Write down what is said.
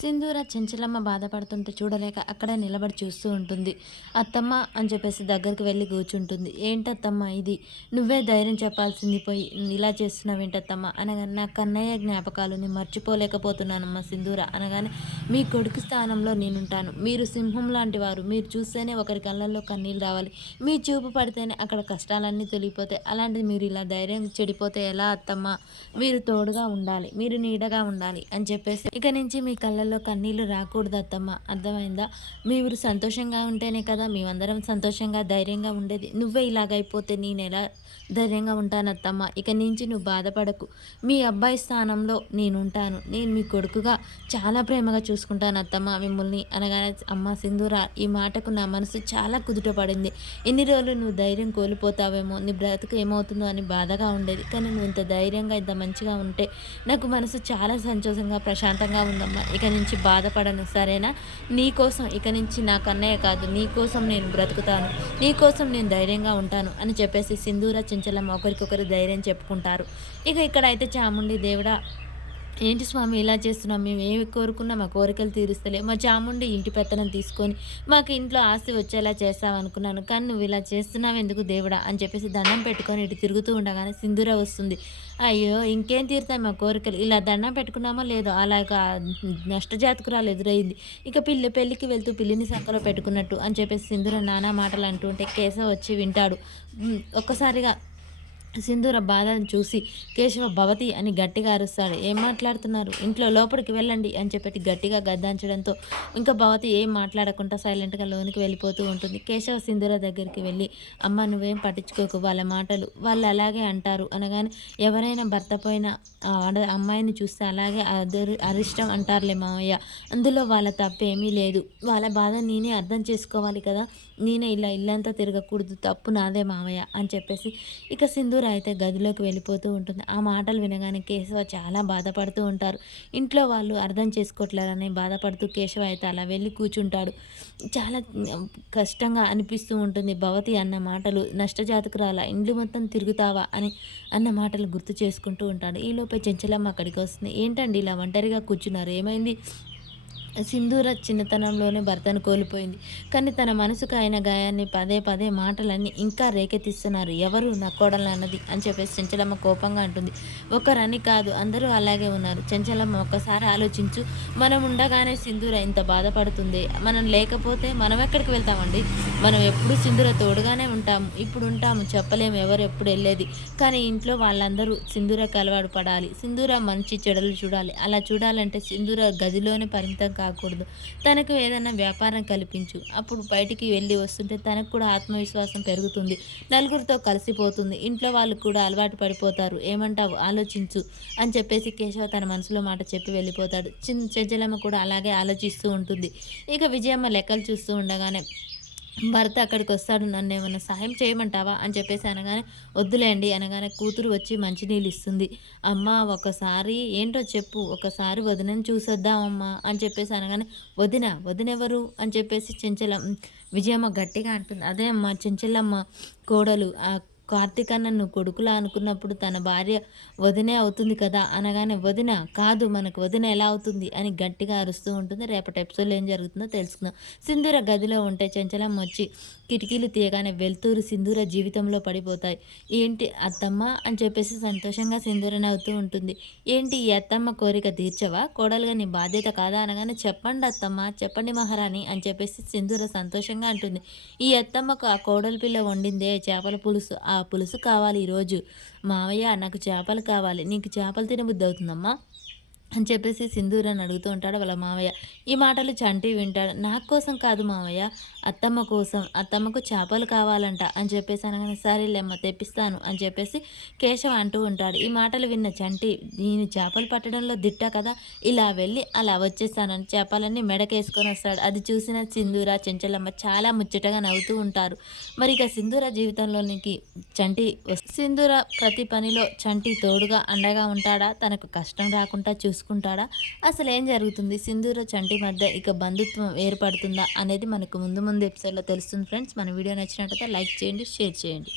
సింధూర చెంచలమ్మ బాధపడుతుంటే చూడలేక అక్కడే నిలబడి చూస్తూ ఉంటుంది. అత్తమ్మ అని చెప్పేసి దగ్గరికి వెళ్ళి కూర్చుంటుంది. ఏంటత్తమ్మ ఇది? నువ్వే ధైర్యం చెప్పాల్సింది పోయి ఇలా చేస్తున్నావేంటత్తమ్మ అనగానే, నా కన్నయ్య జ్ఞాపకాలు నేను మర్చిపోలేకపోతున్నానమ్మా సింధూర అనగానే, మీ కొడుకు స్థానంలో నేనుంటాను. మీరు సింహం లాంటి వారు. మీరు చూస్తేనే ఒకరి కళ్ళల్లో కన్నీళ్ళు రావాలి. మీ చూపు పడితేనే అక్కడ కష్టాలన్నీ తొలగిపోతాయి. అలాంటిది మీరు ఇలా ధైర్యం చెడిపోతే ఎలా అత్తమ్మ? మీరు తోడుగా ఉండాలి. మీరు నీడగా ఉండాలి అని చెప్పేసి, ఇక నుంచి మీ కళ్ళల్లో కన్నీళ్లు రాకూడదు అత్తమ్మ, అర్థమైందా? మీరు సంతోషంగా ఉంటేనే కదా మేమందరం సంతోషంగా ధైర్యంగా ఉండేది. నువ్వే ఇలాగైపోతే నేను ఎలా ధైర్యంగా ఉంటానత్తమ్మ? ఇక నుంచి నువ్వు బాధపడకు. మీ అబ్బాయి స్థానంలో నేనుంటాను. నేను మీ కొడుకుగా చాలా ప్రేమగా చూసుకుంటాను అత్తమ్మ మిమ్మల్ని అనగానే, అమ్మ సింధూర ఈ మాటకు నా మనసు చాలా కుదుట పడింది. ఎన్ని రోజులు నువ్వు ధైర్యం కోల్పోతావేమో, నీ బ్రతుకు ఏమవుతుందో అని బాధగా ఉండేది. కానీ నువ్వు ఇంత ధైర్యంగా ఇంత మంచిగా ఉంటే నాకు మనసు చాలా సంతోషంగా ప్రశాంతంగా ఉందమ్మా. ఇక నుంచి బాధపడను సరేనా? నీకోసం ఇక నుంచి నా కన్నయ్య కాదు, నీకోసం నేను బ్రతుకుతాను, నీకోసం నేను ధైర్యంగా ఉంటాను అని చెప్పేసి సింధూర చెంచలమ్మ ఒకరికొకరు ధైర్యం చెప్పుకుంటారు. ఇక ఇక్కడైతే చాముండి దేవుడా, ఏంటి స్వామి ఇలా చేస్తున్నాం? మేము ఏమి కోరుకున్నా మా కోరికలు తీరుస్తలే. మా చాముండి ఇంటి పెత్తనం తీసుకొని మాకు ఇంట్లో ఆస్తి వచ్చేలా చేస్తావనుకున్నాను, కానీ నువ్వు ఇలా చేస్తున్నావు ఎందుకు దేవుడా అని చెప్పేసి దండం పెట్టుకొని ఇటు తిరుగుతూ ఉండగానే సింధూర వస్తుంది. అయ్యో ఇంకేం తీరుతాయి మా కోరికలు, ఇలా దండం పెట్టుకున్నామో లేదో అలాగా నష్టజాతకురాలు ఎదురైంది. ఇక పెళ్ళికి వెళ్తూ పిల్లిని సంకలో పెట్టుకున్నట్టు అని చెప్పేసి సింధూర నానా మాటలు అంటుంటే కేశవ వచ్చి వింటాడు. ఒక్కసారిగా సింధూర బాధను చూసి కేశవ భవతి అని గట్టిగా అరుస్తాడు. ఏం మాట్లాడుతున్నారు? ఇంట్లో లోపలికి వెళ్ళండి అని చెప్పి గట్టిగా గద్దాంచడంతో ఇంకా భవతి ఏం మాట్లాడకుండా సైలెంట్గా లోనికి వెళ్ళిపోతూ ఉంటుంది. కేశవ సింధూర దగ్గరికి వెళ్ళి, అమ్మ నువ్వేం పట్టించుకోకు, వాళ్ళ మాటలు వాళ్ళు అలాగే అంటారు అనగానే, ఎవరైనా భర్త పోయిన అమ్మాయిని చూస్తే అలాగే అరిష్టం అంటారులే మావయ్య, అందులో వాళ్ళ తప్పేమీ లేదు. వాళ్ళ బాధ నేనే అర్థం చేసుకోవాలి కదా, నేనే ఇలా ఇల్లంతా తిరగకూడదు, తప్పు నాదే మావయ్య అని చెప్పేసి ఇక సింధూర అయితే గదిలోకి వెళ్ళిపోతూ ఉంటుంది. ఆ మాటలు వినగానే కేశవ చాలా బాధపడుతూ ఉంటారు. ఇంట్లో వాళ్ళు అర్థం చేసుకోవట్లేరని బాధపడుతూ కేశవ అయితే అలా వెళ్ళి కూర్చుంటాడు. చాలా కష్టంగా అనిపిస్తూ ఉంటుంది. భవతి అన్న మాటలు, నష్టజాతకురాల ఇండ్లు మొత్తం తిరుగుతావా అని అన్న మాటలు గుర్తు చేసుకుంటూ ఉంటాడు. ఈలోపే చెంచలమ్మ అక్కడికి వస్తుంది. ఏంటండి ఇలా ఒంటరిగా కూర్చున్నారు, ఏమైంది? సింధూర చిన్నతనంలోనే భర్తను కోల్పోయింది. కానీ తన మనసుకు అయిన గాయాన్ని పదే పదే మాటలన్నీ ఇంకా రేకెత్తిస్తున్నారు. ఎవరు? నా కోడలు అన్నది అని చెప్పేసి చెంచలమ్మ కోపంగా అంటుంది. ఒకరని కాదు, అందరూ అలాగే ఉన్నారు. చెంచలమ్మ ఒక్కసారి ఆలోచించు. మనం ఉండగానే సింధూర ఇంత బాధపడుతుంది, మనం లేకపోతే మనం ఎక్కడికి వెళ్తామండి? మనం ఎప్పుడు సింధూర తోడుగానే ఉంటాము. ఇప్పుడు ఉంటాము, చెప్పలేము ఎవరు ఎప్పుడు వెళ్ళేది. కానీ ఇంట్లో వాళ్ళందరూ సింధూరకి అలవాటు పడాలి. సింధూర మంచి చెడులు చూడాలి. అలా చూడాలంటే సింధూర గదిలోనే పరిమితం కాకూడదు. తనకు ఏదైనా వ్యాపారం కల్పించు. అప్పుడు బయటికి వెళ్ళి వస్తుంటే తనకు కూడా ఆత్మవిశ్వాసం పెరుగుతుంది. నలుగురితో కలిసిపోతుంది. ఇంట్లో వాళ్ళు కూడా అలవాటు పడిపోతారు. ఏమంటావు? ఆలోచించు అని చెప్పేసి కేశవ తన మనసులో మాట చెప్పి వెళ్ళిపోతాడు. చెంచలమ్మ కూడా అలాగే ఆలోచిస్తూ ఉంటుంది. ఇక విజయమ్మ లెక్కలు చూస్తూ ఉండగానే, భర్త అక్కడికి వస్తాడు, నన్ను ఏమైనా సహాయం చేయమంటావా అని చెప్పేసి అనగానే, వద్దులేండి అనగానే కూతురు వచ్చి మంచినీళ్ళు ఇస్తుంది. అమ్మ ఒకసారి ఏంటో చెప్పు, ఒకసారి వదినని చూసొద్దామమ్మా అని చెప్పేసి అనగానే, వదినెవరు అని చెప్పేసి విజయమ్మ గట్టిగా అంటుంది. అదే అమ్మ చెంచలమ్మ కోడలు, కార్తీక్ అన్న నువ్వు కొడుకులా అనుకున్నప్పుడు తన భార్య వదినే అవుతుంది కదా అనగానే, వదిన కాదు, మనకు వదిన ఎలా అవుతుంది అని గట్టిగా అరుస్తూ ఉంటుంది. రేపటి ఎపిసోడ్లో ఏం జరుగుతుందో తెలుసుకుందాం. సింధూర గదిలో ఉంటే చెంచలమ్మ వచ్చి కిటికీలు తీయగానే వెలుతురు సింధూర జీవితంలో పడిపోతాయి. ఏంటి అత్తమ్మ అని చెప్పేసి సంతోషంగా సింధూర నవ్వుతూ ఉంటుంది. ఏంటి ఈ అత్తమ్మ కోరిక తీర్చవా? కోడలుగా నీ బాధ్యత కాదా అనగానే, చెప్పండి అత్తమ్మ, చెప్పండి మహారాణి అని చెప్పేసి సింధూర సంతోషంగా అంటుంది. ఈ అత్తమ్మకు ఆ కోడలి పిల్ల వండిందే చేపల పులుసు, ఆ పులుసు కావాలి ఈరోజు. మావయ్య నాకు చేపలు కావాలి, నీకు చేపలు తినబుద్ధి అవుతుందమ్మా అని చెప్పేసి సింధూరని అడుగుతూ ఉంటాడు వాళ్ళ మావయ్య. ఈ మాటలు చంటి వింటాడు. నాకు కోసం కాదు మావయ్య, అత్తమ్మ కోసం, అత్తమ్మకు చేపలు కావాలంట అని చెప్పేసి అనగానే, సరేలేమ్మ తెప్పిస్తాను అని చెప్పేసి కేశవ అంటూ ఉంటాడు. ఈ మాటలు విన్న చంటి, నేను చేపలు పట్టడంలో దిట్ట కదా, ఇలా వెళ్ళి అలా వచ్చేస్తానని చేపలన్నీ మెడకేసుకొని వస్తాడు. అది చూసిన సింధూర చెంచలమ్మ చాలా ముచ్చటగా నవ్వుతూ ఉంటారు. మరి ఇక సింధూర జీవితంలోనికి చంటి సింధూర ప్రతి పనిలో చంటి తోడుగా అండగా ఉంటాడా? తనకు కష్టం రాకుండా చూసుకుంటాడా? అసలు ఏం జరుగుతుంది? సింధూర చంటి మధ్య ఇక బంధుత్వం ఏర్పడుతుందా అనేది మనకు ముందు ముందు ఎపిసోడ్లో తెలుస్తుంది ఫ్రెండ్స్. మన వీడియో నచ్చినట్లయితే లైక్ చేయండి, షేర్ చేయండి.